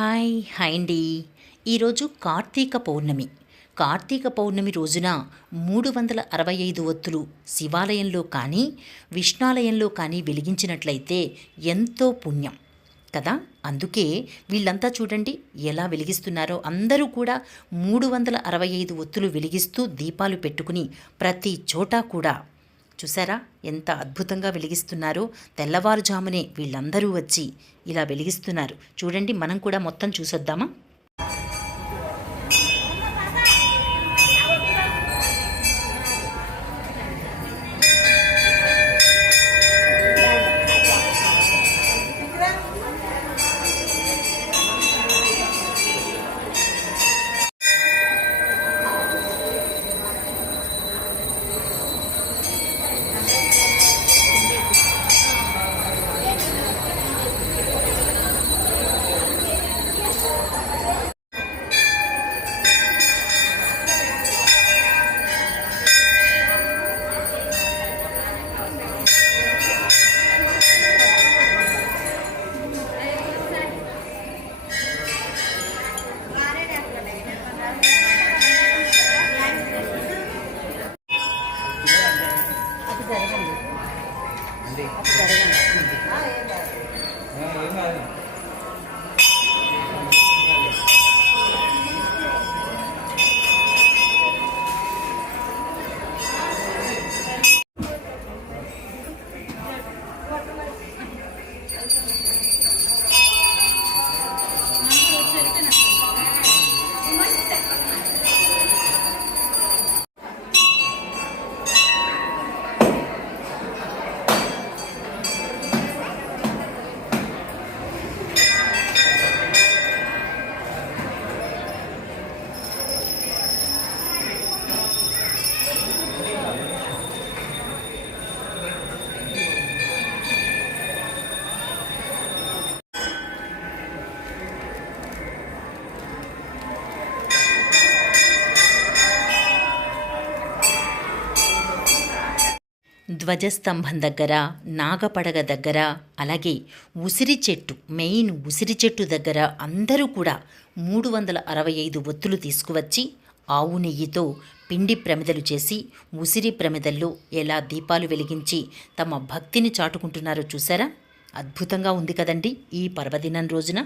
Hi అండి. ఈరోజు కార్తీక పౌర్ణమి. కార్తీక పౌర్ణమి రోజున 365 ఒత్తులు శివాలయంలో కానీ విష్ణాలయంలో కానీ వెలిగించినట్లయితే ఎంతో పుణ్యం కదా. అందుకే వీళ్ళంతా చూడండి ఎలా వెలిగిస్తున్నారో. అందరూ కూడా 365 ఒత్తులు వెలిగిస్తూ దీపాలు పెట్టుకుని ప్రతి చోట కూడా చూసారా ఎంత అద్భుతంగా వెలిగిస్తున్నారో. తెల్లవారుజామునే వీళ్ళందరూ వచ్చి ఇలా వెలిగిస్తున్నారు. చూడండి, మనం కూడా మొత్తం చూసొద్దామా. ధ్వజస్తంభం దగ్గర, నాగపడగ దగ్గర, అలాగే ఉసిరి చెట్టు, మెయిన్ ఉసిరి చెట్టు దగ్గర అందరూ కూడా 365 ఒత్తులు తీసుకువచ్చి ఆవు నెయ్యితో పిండి ప్రమిదలు చేసి ఉసిరి ప్రమిదల్లో ఎలా దీపాలు వెలిగించి తమ భక్తిని చాటుకుంటున్నారో చూసారా. అద్భుతంగా ఉంది కదండి ఈ పర్వదినం రోజున.